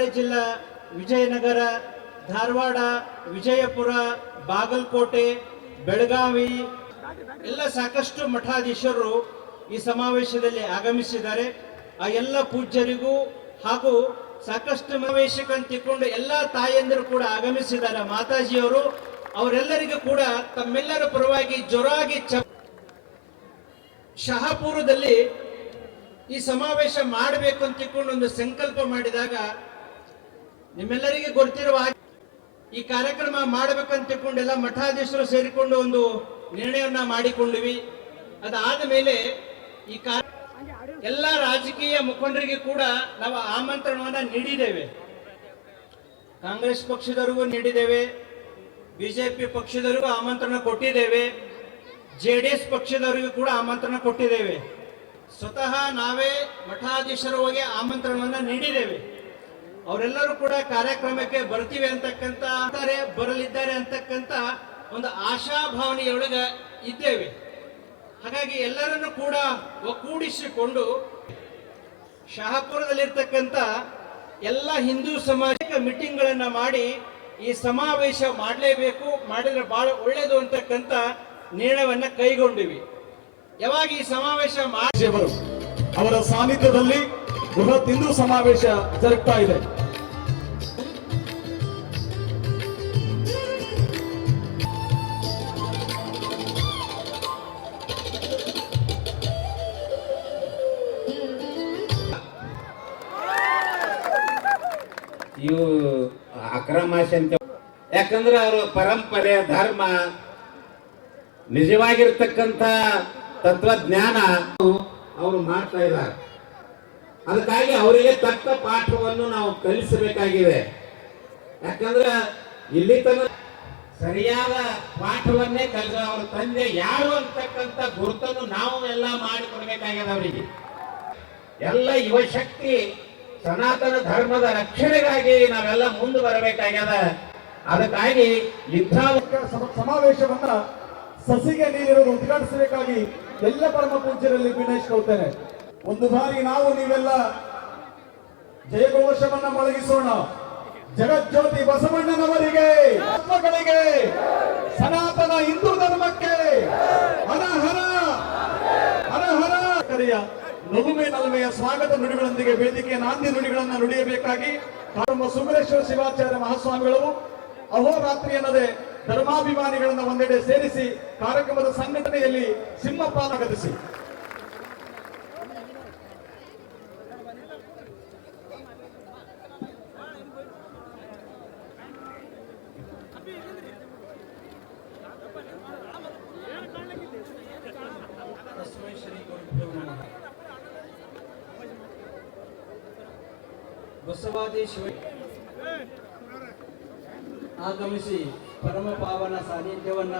ಬಳ್ಳಾರಿ ಜಿಲ್ಲಾ, ವಿಜಯನಗರ, ಧಾರವಾಡ, ವಿಜಯಪುರ, ಬಾಗಲಕೋಟೆ, ಬೆಳಗಾವಿ ಎಲ್ಲ ಸಾಕಷ್ಟು ಮಠಾಧೀಶರು ಈ ಸಮಾವೇಶದಲ್ಲಿ ಆಗಮಿಸಿದ್ದಾರೆ. ಆ ಎಲ್ಲ ಪೂಜ್ಯರಿಗೂ ಹಾಗೂ ಸಾಕಷ್ಟು ಸಮಾವೇಶಕ್ಕೆ ತಿಳ್ಕೊಂಡು ಎಲ್ಲ ತಾಯಂದಿರು ಕೂಡ ಆಗಮಿಸಿದ್ದಾರೆ. ಮಾತಾಜಿಯವರು ಅವರೆಲ್ಲರಿಗೂ ಕೂಡ ತಮ್ಮೆಲ್ಲರ ಪರವಾಗಿ ಜೋರಾಗಿ ಶಹಾಪುರದಲ್ಲಿ ಈ ಸಮಾವೇಶ ಮಾಡಬೇಕು ಅಂತ ತಿಳ್ಕೊಂಡು ಒಂದು ಸಂಕಲ್ಪ ಮಾಡಿದಾಗ ನಿಮ್ಮೆಲ್ಲರಿಗೆ ಗೊತ್ತಿರುವ ಈ ಕಾರ್ಯಕ್ರಮ ಮಾಡಬೇಕಂತ ತಿಳ್ಕೊಂಡು ಎಲ್ಲ ಮಠಾಧೀಶರು ಸೇರಿಕೊಂಡು ಒಂದು ನಿರ್ಣಯವನ್ನ ಮಾಡಿಕೊಂಡಿವಿ. ಅದಾದ ಮೇಲೆ ಈ ಎಲ್ಲ ರಾಜಕೀಯ ಮುಖಂಡರಿಗೆ ಕೂಡ ನಾವು ಆಮಂತ್ರಣವನ್ನ ನೀಡಿದ್ದೇವೆ. ಕಾಂಗ್ರೆಸ್ ಪಕ್ಷದವರಿಗೂ ನೀಡಿದ್ದೇವೆ, ಬಿಜೆಪಿ ಪಕ್ಷದವರಿಗೂ ಆಮಂತ್ರಣ ಕೊಟ್ಟಿದ್ದೇವೆ, ಜೆಡಿಎಸ್ ಪಕ್ಷದವರಿಗೂ ಕೂಡ ಆಮಂತ್ರಣ ಕೊಟ್ಟಿದ್ದೇವೆ. ಸ್ವತಃ ನಾವೇ ಮಠಾಧೀಶರ ಹೋಗಿ ಆಮಂತ್ರಣವನ್ನ ನೀಡಿದ್ದೇವೆ. ಅವರೆಲ್ಲರೂ ಕೂಡ ಕಾರ್ಯಕ್ರಮಕ್ಕೆ ಬರ್ತೀವಿ ಅಂತಕ್ಕಂಥ ಬರಲಿದ್ದಾರೆ ಅಂತಕ್ಕಂಥ ಒಂದು ಆಶಾಭಾವನೆಯೊಳಗ ಇದ್ದೇವೆ. ಹಾಗಾಗಿ ಎಲ್ಲರನ್ನು ಕೂಡ ಒಕ್ಕೂಡಿಸಿಕೊಂಡು ಶಹಾಪುರದಲ್ಲಿರ್ತಕ್ಕಂಥ ಎಲ್ಲ ಹಿಂದೂ ಸಮಾಜಕ್ಕೆ ಮೀಟಿಂಗ್ಗಳನ್ನ ಮಾಡಿ ಈ ಸಮಾವೇಶ ಮಾಡಲೇಬೇಕು, ಮಾಡಿದ್ರೆ ಬಹಳ ಒಳ್ಳೆಯದು ಅಂತಕ್ಕಂಥ ನಿರ್ಣಯವನ್ನ ಕೈಗೊಂಡಿವಿ. ಯಾವಾಗ ಈ ಸಮಾವೇಶ ಅವರ ಸಾನ್ನಿಧ್ಯದಲ್ಲಿ ಬೃಹತ್ ಹಿಂದೂ ಸಮಾವೇಶ ಜರುಗ್ತಾ ಇದೆ. ಇವು ಅಕ್ರಮಾಶ ಅಂತ, ಯಾಕಂದ್ರೆ ಅವರ ಪರಂಪರೆ, ಧರ್ಮ, ನಿಜವಾಗಿರ್ತಕ್ಕಂಥ ತತ್ವಜ್ಞಾನ ಅವರು ಮಾಡ್ತಾ ಇದ್ದಾರೆ. ಅದಕ್ಕಾಗಿ ಅವರಿಗೆ ತಕ್ಕ ಪಾಠವನ್ನು ನಾವು ಕಲಿಸಬೇಕಾಗಿದೆ. ಯಾಕಂದ್ರೆ ಇಲ್ಲಿ ತನಕ ಸರಿಯಾದ ಪಾಠವನ್ನೇ ಕಲಿಸ ಅವ್ರ ತಂದೆ ಯಾರು ಅಂತಕ್ಕಂಥ ಗುರುತನ್ನು ನಾವು ಎಲ್ಲ ಮಾಡಿಕೊಡ್ಬೇಕಾಗಿದೆ. ಅವರಿಗೆ ಎಲ್ಲ ಯುವಶಕ್ತಿ ಸನಾತನ ಧರ್ಮದ ರಕ್ಷಣೆಗಾಗಿ ನಾವೆಲ್ಲ ಮುಂದೆ ಬರಬೇಕಾಗ್ಯದ. ಅದಕ್ಕಾಗಿ ಇಂಥ ಸಮಾವೇಶವನ್ನ ಸಸಿಗೆ ನೀರಿರುವುದು ಉದ್ಘಾಟಿಸಬೇಕಾಗಿ ಎಲ್ಲ ಪರಮ ಪೂಜ್ಯರಲ್ಲಿ ವಿನಯಿಸಿಕೊಳ್ತೇನೆ. ಒಂದು ಬಾರಿ ನಾವು ನೀವೆಲ್ಲ ಜಯಘೋಷವನ್ನ ಮೊಳಗಿಸೋಣ. ಜಗಜ್ಯೋತಿ ಬಸವಣ್ಣನವರಿಗೆ, ಆತ್ಮಗಳಿಗೆ, ಸನಾತನ ಹಿಂದೂ ಧರ್ಮಕ್ಕೆ ಹರ ಹರ ಹರ ಹರ ಕರೆಯ ನಲುಮೆ ನಲುಮೆಯ ಸ್ವಾಗತ ನುಡಿಗಳೊಂದಿಗೆ ವೇದಿಕೆಯ ನಾಂದಿ ನುಡಿಗಳನ್ನು ನುಡಿಯಬೇಕಾಗಿ ಸುಮರೇಶ್ವರ ಶಿವಾಚಾರ್ಯ ಮಹಾಸ್ವಾಮಿಗಳು ಅಹೋರಾತ್ರಿ ಎನ್ನದೆ ಧರ್ಮಾಭಿಮಾನಿಗಳನ್ನು ಒಂದೆಡೆ ಸೇರಿಸಿ ಕಾರ್ಯಕ್ರಮದ ಸಂಘಟನೆಯಲ್ಲಿ ಸಿಂಹಪಾಲ ಗತಿಸಿ ಬಸವಾದಿ ಶಿವ ಆಗಮಿಸಿ ಪರಮ ಪಾವನ ಸಾನ್ನಿಧ್ಯವನ್ನ